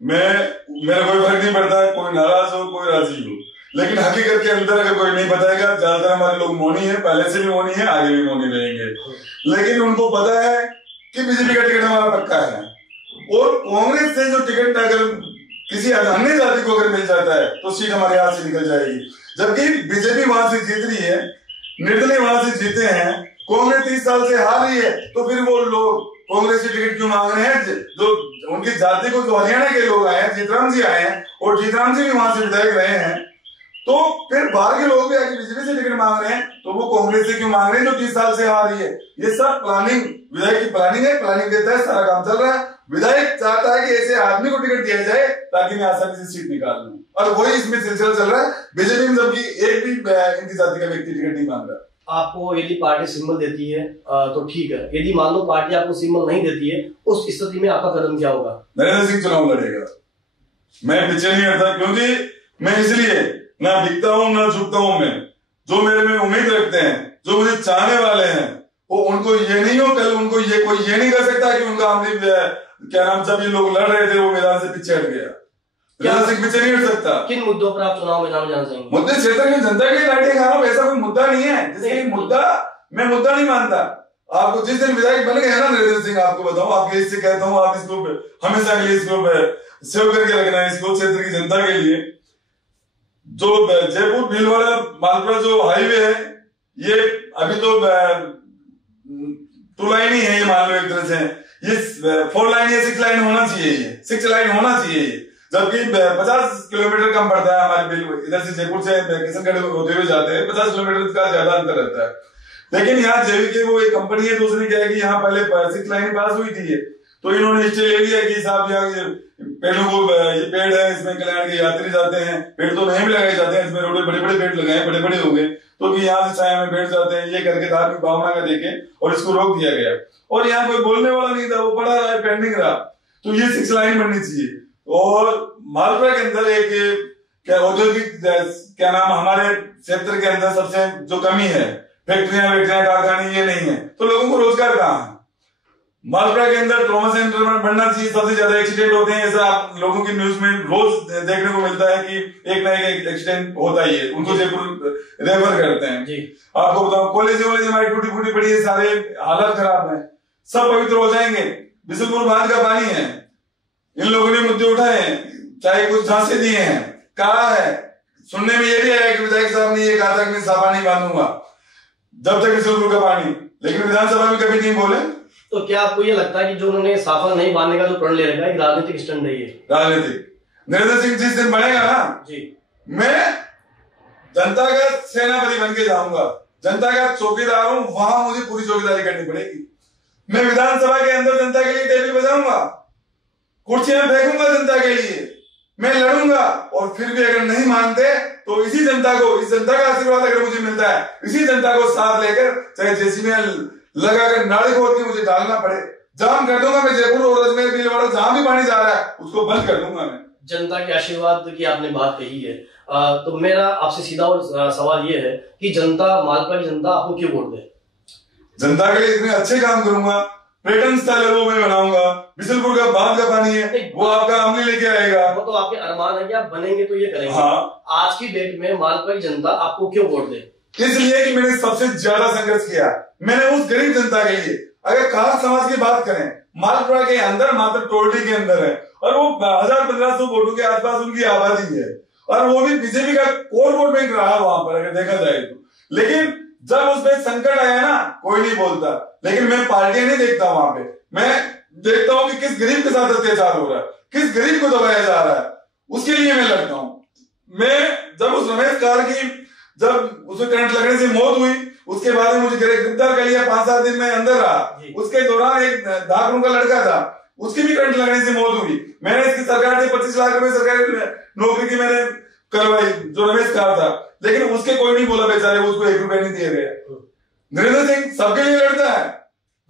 मेरा कोई फर्क नहीं पड़ता है, कोई नाराज हो कोई राजी हो, लेकिन हकीकत के अंदर अगर कोई नहीं बताएगा, ज्यादातर हमारे लोग मौनी है, पहले से भी मौनी है, आगे भी मौनी रहेंगे। लेकिन उनको पता है कि बीजेपी का टिकट हमारा पक्का है, और कांग्रेस से जो टिकट अगर किसी अन्य जाति को अगर मिल जाता है तो सीट हमारे हाथ से निकल जाएगी। जबकि बीजेपी वहां से जीत रही है, निर्दलीय वहां से जीते हैं, कांग्रेस 30 साल से हार रही है, तो फिर वो लोग कांग्रेस से टिकट क्यों मांग रहे हैं? जो उनकी जाति को, जो हरियाणा के लोग आए हैं, जीतराम जी आए हैं, और जीतराम जी भी वहां से विधायक रहे हैं, तो फिर बाहर के लोग भी आके बीजेपी से टिकट मांग रहे हैं, तो वो कांग्रेस से क्यों मांग रहे हैं जो 30 साल से हार रही है? ये सब प्लानिंग, विधायक की प्लानिंग है, प्लानिंग के तहत सारा काम चल रहा है। विधायक चाहता है कि ऐसे आदमी को टिकट दिया जाए ताकि मैं आसानी से सीट निकाल लूं, और वही इसमें सिलसिला चल रहा है। बीजेपी में जबकि एक भी इनकी जाति का व्यक्ति टिकट नहीं मांग रहा। आपको यदि पार्टी सिंबल देती है तो ठीक है, यदि मान लो पार्टी आपको सिंबल नहीं देती है, उस स्थिति में आपका कदम क्या होगा? नरेंद्र सिंह चुनाव लड़ेगा। मैं पीछे नहीं हटता, क्योंकि मैं इसलिए ना बिकता हूं ना झुकता हूं। मैं, जो मेरे में उम्मीद रखते हैं, जो मुझे चाहने वाले हैं, वो उनको ये नहीं हो, कल उनको ये कोई ये नहीं कर सकता कि उनका आमली क्या नाम, जब ये लोग लड़ रहे थे वो मैदान से पीछे हट गया। पीछे नहीं हट सकता। किन मुद्दों पर आप चुनाव मैदान में जाना चाहेंगे? मुद्दे क्षेत्र की जनता के लिए लाठियां खा रहा हूं, ऐसा कोई मुद्दा नहीं है जिसके मुद्दा मैं मुद्दा नहीं मानता। आपको जिस दिन विधायक बन गए हैं ना नरेंद्र सिंह, आपको बताऊं, आपके इससे कहता हूं, आप इसको हमेशा के लिए इसको सेव करके रखना है, इसको क्षेत्र की जनता के लिए। जो जयपुर भीलवाड़ा मालपुरा जो हाईवे है, ये अभी तो 2 लाइन ही है, ये मान लो एक तरह से। ये 4 लाइन या 6 लाइन होना चाहिए, ये 6 लाइन होना चाहिए, जबकि 50 किलोमीटर कम पड़ता है हमारे बिल। इधर से जयपुर से किशनगढ़ होते हुए जाते हैं, 50 किलोमीटर का ज्यादा अंतर रहता है। लेकिन यहाँ जेवीके वो एक कंपनी है, दूसरी क्या है कि यहाँ पहले 6 लाइन पास हुई थी, तो इन्होंने स्टे ले लिया कि साहब यहाँ पेड़ों को, ये पेड़ है, इसमें कल्याण के यात्री जाते हैं, पेड़ तो नहीं भी लगाए जाते हैं, इसमें रोड बड़े बड़े पेड़ लगाए, बड़े बड़े हो गए, तो कि यहाँ से छाया में बैठ जाते हैं, ये करके धार्मिक भावना का देखे और इसको रोक दिया गया। और यहाँ कोई बोलने वाला नहीं था, वो पड़ा रहा, पेंडिंग रहा। तो ये 6 लाइन बननी चाहिए। और मालपुरा के अंदर एक क्या औद्योगिक, क्या नाम, हमारे क्षेत्र के अंदर सबसे जो कमी है, फैक्ट्रियां कारखाने, ये नहीं है, तो लोगों को रोजगार कहाँ है? मालपुरा के अंदर ट्रॉमा सेंटर बनना चाहिए। सबसे ज्यादा एक्सीडेंट होते हैं, ऐसा आप लोगों की न्यूज में रोज देखने को मिलता है कि एक ना एक एक्सीडेंट होता ही है, उनको जयपुर रेफर करते हैं जी। आपको बताओ, कॉलेज हमारी टूटी फूटी पड़ी है, सारे हालत खराब है, सब पवित्र हो जाएंगे। बिशुलपुर बांध का पानी है, इन लोगों ने मुद्दे उठाए हैं, चाहे कुछ झांसे दिए हैं, कहा है, सुनने में ये भी आया कि विधायक साहब ने ये कहा था कि मैं साफा नहीं बांधूंगा जब तक बिशुलपुर का पानी, लेकिन विधानसभा में कभी नहीं बोले। तो क्या आपको ये लगता है कि जो उन्होंने साफा नहीं बांधने का जो प्रण ले रखा है, राजनीतिक स्टंट है ये? राजनीतिक। नरेंद्र सिंह जिस दिन बनेगा ना जी, मैं जनता का सेनापति बन के जाऊंगा, जनता का चौकीदार हूं, वहां मुझे पूरी चौकीदारी करनी पड़ेगी। मैं विधानसभा के अंदर जनता के लिए टेबल बजाऊंगा, कुर्सियां फेंकूंगा जनता के लिए, मैं लड़ूंगा। और फिर भी अगर नहीं मानते तो इसी जनता को, इस जनता का आशीर्वाद अगर मुझे मिलता है, इसी जनता को साथ लेकर, चाहे जेसीबी लगाकर नाली खोद के मुझे डालना पड़े, जाम कर दूंगा मैं जयपुर और अजमेर भीलवाड़ा, जहां भी पानी जा रहा है उसको बंद कर दूंगा मैं। जनता के आशीर्वाद की आपने बात कही है, तो मेरा आपसे सीधा और सवाल ये है कि जनता, मालपुरा की जनता आपको क्यों वोट दे? जनता के लिए इतने अच्छे काम करूंगा, पर्यटन स्थल है वो मैं बनाऊंगा, बिशुलपुर का बांध का पानी है वो आपका अमली लेके आएगा। वो तो आपके अरमान है कि आप बनेंगे तो ये करेंगे। हाँ। आज की डेट में मालपुरा की जनता आपको क्यों वोट दे? इसलिए कि मैंने सबसे ज्यादा संघर्ष किया, मैंने उस गरीब जनता के लिए। अगर खास समाज की बात करें, मालपुरा के अंदर मात्र टोलडी के अंदर है, और वो 1000-1500 वोटों के आसपास उनकी आबादी है, और वो भी बीजेपी का कोर वोट बैंक रहा वहां पर अगर देखा जाए तो। लेकिन जब उसमें संकट आया ना, कोई नहीं बोलता। लेकिन मैं पार्टियां नहीं देखता वहां पे, मैं देखता हूं कि किस गरीब के साथ अत्याचार हो रहा है, किस गरीब को दबाया जा रहा है, उसके लिए मैं लड़ता हूं। मैं जब उस रमेश कार की, जब उसे करंट लगने से मौत हुई, उसके बाद में मुझे गिरफ्तार कर लिया, 5-7 दिन में अंदर रहा। उसके दौरान एक दाखरू का लड़का था, उसकी भी करंट लगने से मौत हुई। मैंने इसकी सरकार से 25 लाख रुपए सरकारी नौकरी की मैंने करवाई, जो रमेश कार था, लेकिन उसके कोई नहीं बोला बेचारे, उसको 1 रुपया नहीं दिया गया। नरेंद्र सिंह सबके लिए लड़ता है।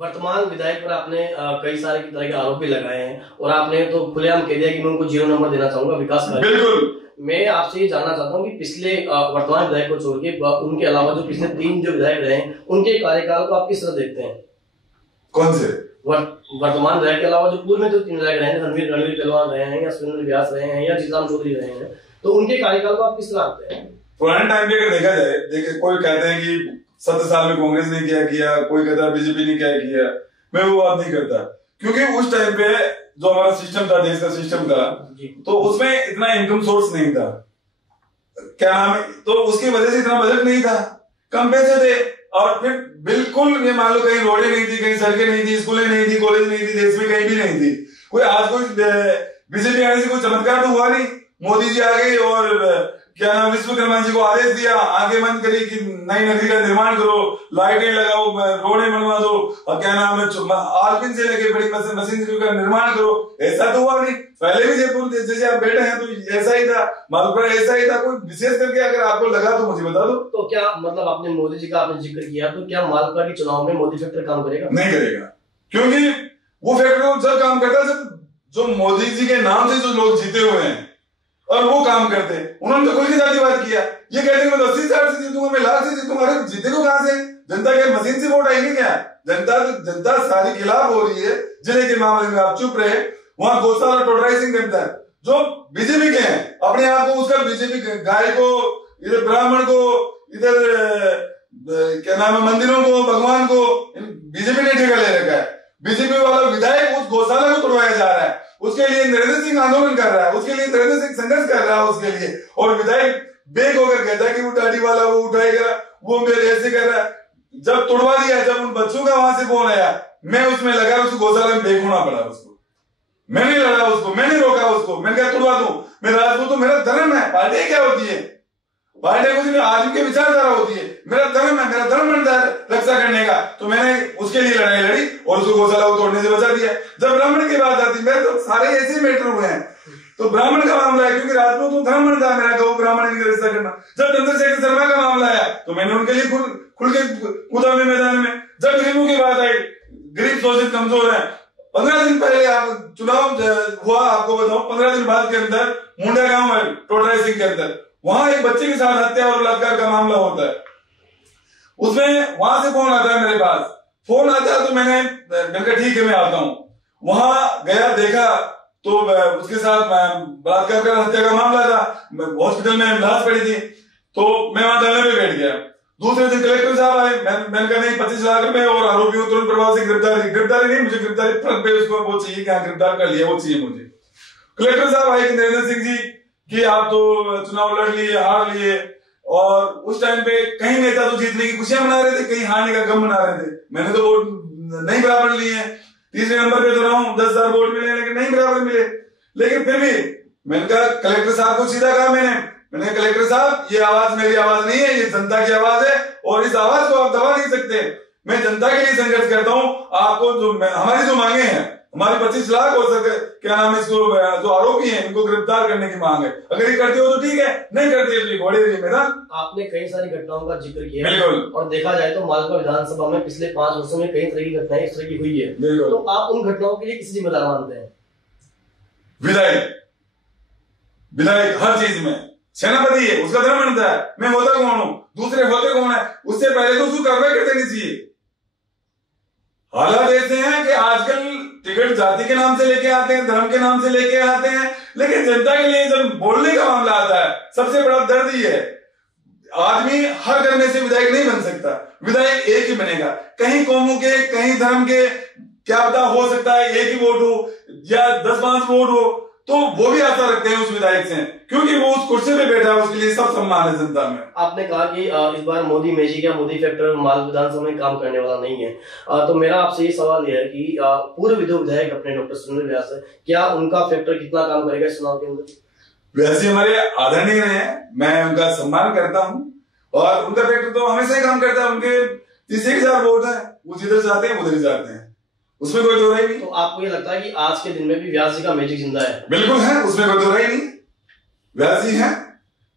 वर्तमान विधायक पर आपने कई सारे तरह के आरोप भी लगाए हैं, और आपने तो खुलेआम कह दिया कि मैं उनको 0 नंबर देना चाहूंगा विकास कार्य। बिल्कुल, मैं आपसे ये जानना चाहता हूँ कि पिछले वर्तमान विधायक को छोड़ के उनके अलावा जो पिछले 3 जो विधायक रहे हैं उनके कार्यकाल को आप किस तरह देखते हैं? कौन से वर्तमान विधायक के अलावा जो पूर्व में जो 3 विधायक रहे हैं, रणवीर पहलवान रहे हैं या सुरेंद्र व्यास रहे हैं या जीतराम चौधरी रहे हैं, तो उनके कार्यकाल को आप किस तरह आते हैं? पुराने टाइम पे अगर देखा जाए, देखिए कोई कहते हैं कि 7 साल में कांग्रेस ने क्या किया, कोई कहता है बीजेपी ने क्या किया। मैं वो बात नहीं करता, क्योंकि उस टाइम पे जो हमारा सिस्टम था, देश का सिस्टम था, तो उसमें इतना इनकम सोर्स नहीं था, क्या नाम है, तो उसकी वजह से इतना बजट नहीं था, कम पैसे थे। और फिर बिल्कुल ये मान लो कहीं रोडें नहीं थी, कहीं सड़कें नहीं थी, स्कूलें नहीं थी, कॉलेज नहीं थी, देश में कहीं भी नहीं थी। कोई आज कोई बीजेपी आने से कोई चमत्कार तो हुआ नहीं। मोदी जी आ गए और क्या नाम विश्वकर्मा जी को आदेश दिया, आंखें बंद करी कि नई नगरी का निर्माण करो, लाइटें लगाओ, रोडें बनवा दो, और क्या नाम है आलपिन से लेके बड़ी मशीनरी का निर्माण करो। ऐसा तो हुआ नहीं। पहले भी जयपुर जैसे आप बैठे हैं तो ऐसा ही था, मालपुरा ऐसा ही था। कोई विशेष करके अगर आपको लगा तो मुझे बता दो। तो क्या मतलब आपने मोदी जी का आपने जिक्र किया, तो क्या मालपुरा के चुनाव में मोदी फैक्टर काम करेगा? नहीं करेगा, क्योंकि वो फैक्टर जब काम करता है जब जो मोदी जी के नाम से जो लोग जीते हुए हैं और वो काम करते। उन्होंने तो खुल के जातिवाद किया। ये कहते हैं मैं 80,000 से जीतूंगा, मैं लाख से जीतूंगा। अरे जीते को कहां से? जनता के मशीन से वोट आएंगे क्या? जनता सारी खिलाफ हो रही है। जिले के मामले में आप चुप रहे। वहां गौशाला टोटराइजिंग करता है जो बीजेपी के हैं, अपने आप को उसका बीजेपी गाय को, इधर ब्राह्मण को, इधर क्या नाम है मंदिरों को, भगवान को बीजेपी ने ठेका ले रखा है। बीजेपी वाला विधायक उस गौशाला को तोड़वाया जा रहा है। उसके लिए नरेंद्र सिंह आंदोलन कर रहा है, उसके लिए नरेंद्र सिंह संघर्ष कर रहा है उसके लिए। और विधायक बेग होकर कहता है कि वो दाढ़ी वाला वो उठाएगा, वो मेरे ऐसे कर रहा है। जब तोड़वा दिया, जब उन बच्चों का वहां से फोन आया, मैं उसमें लगा, उसको गौशाला में बेग होना पड़ा उसको। मैंने लड़ा उसको, मैंने रोका उसको, मैंने कहा तोड़वा दो, मैं राजपूत हूं, मेरा धर्म है। पार्टी क्या होती है? पार्टी कुछ नहीं, आदमी की विचारधारा होती है। मेरा धर्म है, मेरा धर्म बनता है रक्षा करने का। तो मैंने उसके लिए लड़ाई लड़ी और उसको गौशाला को तोड़ने से बचा दिया। जब ब्राह्मण की बात आती, मेरे तो सारे ऐसे मैटर हुए हैं। तो ब्राह्मण का मामला है, क्योंकि राजपूत तो धर्म बनता है मेरा, गौ ब्राह्मण की रिश्ता करना। जब चंद्रशेखर शर्मा का मामला आया तो मैंने उनके लिए खुल के कूदा में मैदान में। जब गरीबों की बात आई, गरीब शोषित कमजोर है, 15 दिन पहले आप चुनाव हुआ, आपको बताऊं 15 दिन बाद के अंदर मुंडा गांव है टोटराइजिंग के अंदर, वहां एक बच्चे के साथ हत्या और बलात्कार का मामला होता है। उसमें वहां से फोन आता है मेरे पास। फोन आता है तो मैंने कहा ठीक है मैं आता हूं। वहां गया, देखा तो उसके साथ बलात्कार का हत्या का मामला था। हॉस्पिटल में लाश पड़ी थी, तो मैं वहां धरने पे बैठ गया। दूसरे दिन कलेक्टर साहब आए। मैंने कहा नहीं 25 लाख रुपए और आरोपियों को तुरंत प्रभाव से गिरफ्तारी नहीं, मुझे गिरफ्तारी फर्क पे उसको वो चाहिए, क्या गिरफ्तार कर लिया वो चाहिए मुझे। कलेक्टर साहब आए कि नरेंद्र सिंह जी कि आप तो चुनाव लड़ लिए, हार लिए, और उस टाइम पे कहीं नेता तो जीतने की खुशियां मना रहे थे, कहीं हारने का गम मना रहे थे। मैंने तो वोट नहीं बराबर लिए हैं, तीसरे नंबर पे तो रहा हूं, 10,000 वोट मिले लेकिन नहीं बराबर मिले। लेकिन फिर भी मैंने कहा कलेक्टर साहब को सीधा कहा मैंने कलेक्टर साहब ये आवाज मेरी आवाज नहीं है, ये जनता की आवाज है और इस आवाज को आप दबा नहीं सकते। मैं जनता के लिए संघर्ष करता हूं। आपको जो हमारी जो मांगे हैं, हमारे 25 लाख हो सके, क्या नाम है इसको, जो आरोपी हैं इनको गिरफ्तार करने की मांग है। अगर ये करते हो तो ठीक है, नहीं करते तो घोड़े रहिए मेरा। आपने कई सारी घटनाओं का जिक्र किया बिल्कुल, और देखा जाए तो मालपुरा विधानसभा में पिछले 5 वर्षों में कई तरह की घटनाएं इस तरह की हुई है। तो आप उन घटनाओं के लिए किस जिम्मेदार मानते हैं? विधायक हर चीज में सेनापति है, उसका धर्म बनता है। मैं होता कौन हूं, दूसरे होते कौन है, उससे पहले तो उसको कार्रवाई कर देनी चाहिए। हालात ऐसे हैं कि आजकल टिकट जाति के नाम से लेके आते हैं, धर्म के नाम से लेके आते हैं, लेकिन जनता के लिए जब बोलने का मामला आता है, सबसे बड़ा दर्द ही है। आदमी हर घर में से विधायक नहीं बन सकता, विधायक एक ही बनेगा। कहीं कौमों के, कहीं धर्म के, क्या पता हो सकता है एक ही वोट हो या 10-5 वोट हो, तो वो भी आशा रखते हैं उस विधायक से, क्योंकि वो उस कुर्सी पे बैठा है, उसके लिए सब सम्मान है जनता में। आपने कहा कि इस बार मोदी मैजिक या मोदी फैक्टर माल विधानसभा में काम करने वाला नहीं है, तो मेरा आपसे ये सवाल यह है कि पूर्व विधायक अपने डॉक्टर सुरेंद्र व्यास, क्या उनका फैक्टर कितना काम करेगा इस चुनाव के अंदर? वैसे हमारे आदरणीय रहे हैं, मैं उनका सम्मान करता हूँ और उनका फैक्टर तो हमेशा ही काम करता है। उनके 30,000 वोट है, वो जिधर जाते हैं उधर ही जाते हैं, उसमें कोई दो राय नहीं। तो आपको ये लगता है कि आज के दिन में भी व्यास जी का मैजिक जिंदा है? बिल्कुल है, उसमें कोई दो राय नहीं। व्यास जी है,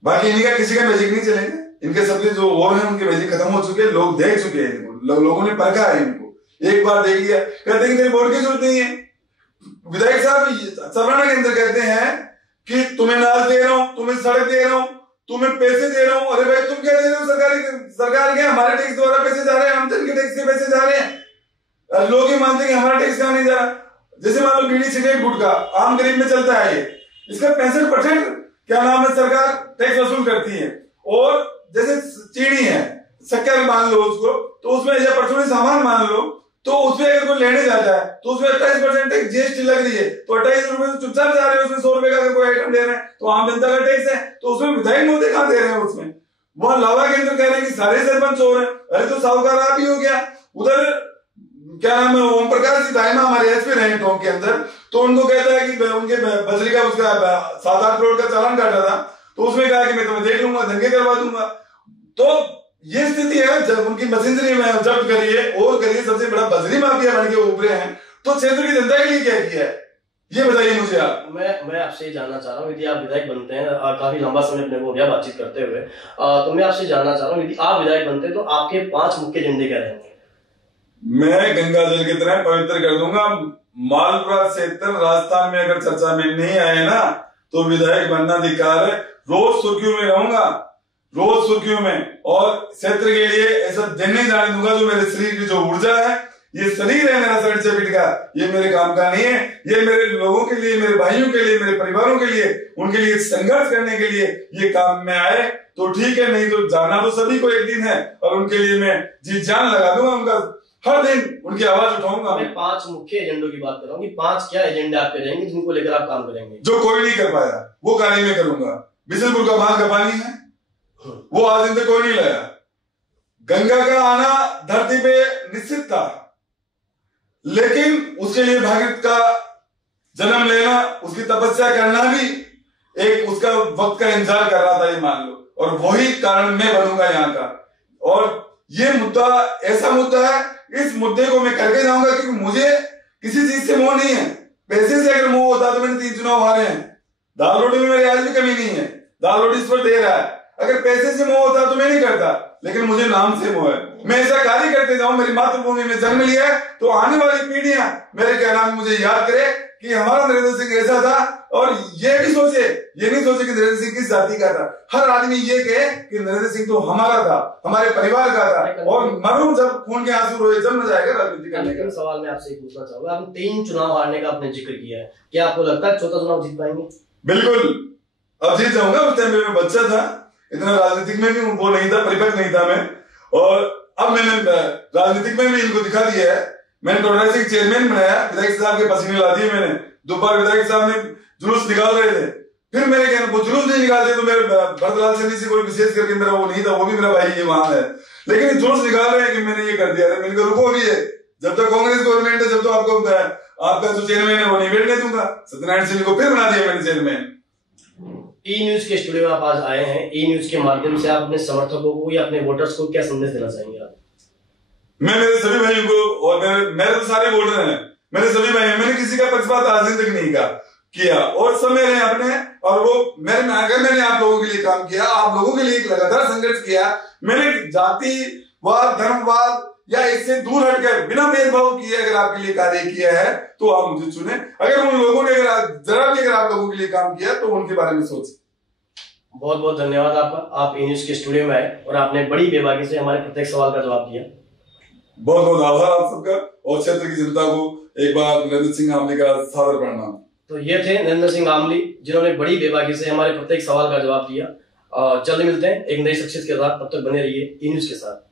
बाकी इनका किसी का मैजिक नहीं चलेगा। इनके सबके जो और हैं उनके मैजिक खत्म हो चुके हैं, लोग देख चुके हैं इनको, लोगों ने परखा है इनको, एक बार देख लिया, कहते हैं कि तेरे वोट की जरूरत नहीं है। विधायक साहब सवर्ण के अंदर कहते हैं कि तुम्हें नाज दे रहा हूं, तुम्हें सड़क दे रहा हूं, तुम्हें पैसे दे रहा हूं। अरे भाई तुम क्या दे रहे हो? सरकार के हमारे टैक्स द्वारा पैसे जा रहे हैं, आमदन के टैक्स के पैसे जा रहे हैं। लोग ही मानते हैं कि हमारा टैक्स कहां नहीं जा रहा। जैसे मान लो बीड़ी सिगरेट गुटखा आम गरीब में चलता है, ये इसका 65% क्या नाम है सरकार टैक्स वसूल करती है। और जैसे चीनी है, शक्कर मान लो उसको, तो उसमें या परचूनी सामान मान लो, तो उसमें अगर कोई लेने जाता है तो उसमें 28% टैक्स जीएसटी लग रही है। तो 28 रुपए तो चुपचाप जा रहे हैं, उसमें 100 रुपए का अगर कोई आइटम ले रहे हैं तो आम जनता का टैक्स है, तो उसमें विधायक मोदी कहां दे रहे हैं? उसमें वहां लावा के अंदर कह रहे हैं कि सारे सरपंच चोर हैं। अरे तो साहूकार आप ही हो गया। उधर क्या नाम है, ओम प्रकाश जी दाइमा हमारे एसपी रहे टोंक के अंदर, तो उनको कहता है कि उनके बजरी का उसका 7-8 करोड़ का चालान काटा था, तो उसमें कहा कि मैं तुम्हें देख लूंगा, दंगे करवा दूंगा। तो ये स्थिति है। जब उनकी मशीनरी में जब्त करिए और करिए, सबसे बड़ा बजरी माफिया बन के उभरे हैं, तो क्षेत्र की जनता के लिए क्या किया है ये बताइए मुझे आप। मैं आपसे ये जानना चाह रहा हूँ, यदि आप विधायक बनते हैं, काफी लंबा समय अपने को हो गया बातचीत करते हुए, तो मैं आपसे जानना चाह रहा हूँ, यदि आप विधायक बनते हैं तो आपके 5 मुख्य एजेंडे क्या रहेंगे? मैं गंगा जल की तरह पवित्र कर दूंगा। मालपुरा क्षेत्र राजस्थान में अगर चर्चा में नहीं आए ना, तो विधायक बनना अधिकार है। रोज सुर्खियों में रहूंगा, रोज सुर्खियों में, और क्षेत्र के लिए ऐसा दिन नहीं जाने दूंगा जो मेरे शरीर की जो ऊर्जा है, ये शरीर है मेरा शरीर चपेट का, ये मेरे काम का नहीं है। ये मेरे लोगों के लिए, मेरे भाइयों के लिए, मेरे परिवारों के लिए, उनके लिए संघर्ष करने के लिए ये काम में आए तो ठीक है, नहीं तो जाना तो सभी को एक दिन है, और उनके लिए मैं जी जान लगा दूंगा, उनका हर दिन उनकी आवाज उठाऊंगा। मैं 5 मुख्य एजेंडों की बात कर रहा हूँ कि 5 क्या एजेंडे आपके रहेंगे जिनको लेकर आप काम करेंगे? जो कोई नहीं कर पाया वो कार्य में करूंगा। बिशनपुर का बांध का पानी है, वो आज दिन तक कोई नहीं लाया। गंगा का आना धरती पे निश्चित था, लेकिन उसके लिए भागीरथ का जन्म लेना, उसकी तपस्या करना भी एक उसका वक्त का इंतजार कर रहा था, ये मान लो। और वही कारण मैं बनूंगा यहाँ का। और ये मुद्दा ऐसा मुद्दा है, इस मुद्दे को मैं करके जाऊंगा, क्योंकि मुझे किसी चीज से मोह नहीं है। पैसे से अगर मोह होता तो मैंने 3 चुनाव हारे हैं। दाल रोटी में मेरी आज भी कमी नहीं है, दाल रोटी इस पर दे रहा है। अगर पैसे से मोह होता तो मैं नहीं करता, लेकिन मुझे नाम से मोह है। मैं ऐसा कार्य करते जाऊं, मेरी मातृभूमि में जन्म लिया है, तो आने वाली पीढ़ियां मेरे क्या नाम मुझे याद करे कि हमारा नरेंद्र सिंह ऐसा था। और ये भी सोचे, ये नहीं सोचे कि नरेंद्र सिंह किस जाति का था। हर आदमी ये कहे कि नरेंद्र सिंह तो हमारा था, हमारे परिवार का था। और मरूं जब खून के आंसू रोए, जब न जाएगा राजनीति करने का। सवाल मैं आपसे पूछना चाहूंगा, आपने 3 चुनाव हारने का आपने जिक्र किया है, क्या आपको लगता है 4था चुनाव जीत पाएंगे? बिल्कुल, अब जीत जाऊंगा। उस टाइम में बच्चा था, इतना राजनीतिक में भी वो नहीं था, परिपक्व नहीं था मैं। और अब मैंने राजनीतिक में भी इनको दिखा दिया है। मैंने टोडा सिंह चेयरमैन बनाया, विधायक साहब के पसीने ला दिए मैंने। दोपहर विधायक साहब ने जुलूस निकाल रहे थे, फिर मेरे कहना वो जुलूस नहीं निकालते तो मेरे भरतलाल सैनी से कोई विशेष करके मेरा वो नहीं था, वो भी मेरा भाई ये वहां है, लेकिन जुलूस निकाल रहे हैं कि मैंने ये कर दिया। मैंने कहा रुको भी है, जब तक कांग्रेस गवर्नमेंट है, जब तो आपको आपका जो चेयरमैन है वो नहीं बैठने दूंगा। सत्यनारायण सिंह को फिर बना दिया मैंने चेयरमैन। ई न्यूज के स्टूडियो में आप आज आए हैं, ई न्यूज के माध्यम से आप अपने समर्थकों को या अपने वोटर्स को क्या संदेश देना चाहेंगे आप? मैं मेरे सभी भाइयों को, और मेरे तो सारे वोटर हैं, मेरे सभी भाई, मैंने किसी का पक्षपात आज तक नहीं किया, और सब मेरे अपने। और वो अगर मैंने आप लोगों के लिए काम किया, आप लोगों के लिए एक लगातार संघर्ष किया, मैंने जातिवाद, धर्मवाद या इससे दूर हटकर बिना भेदभाव किए अगर आपके लिए कार्य किया है तो आप मुझे चुने। अगर उन लोगों ने जरा भी अगर आप लोगों के लिए काम किया तो उनके बारे में सोचें। बहुत बहुत धन्यवाद आपका, आप ई न्यूज के स्टूडियो में आए और आपने बड़ी बेबाकी से हमारे प्रत्येक सवाल का जवाब दिया। बहुत बहुत आभार आप सबका, और क्षेत्र की जनता को एक बार नरेंद्र सिंह आमली का सादर प्रणाम। तो ये थे नरेंद्र सिंह आमली, जिन्होंने बड़ी बेबाकी से हमारे प्रत्येक सवाल का जवाब दिया। जल्द मिलते हैं एक नई शख्सियत के साथ, तब तक बने रहिए ई न्यूज के साथ।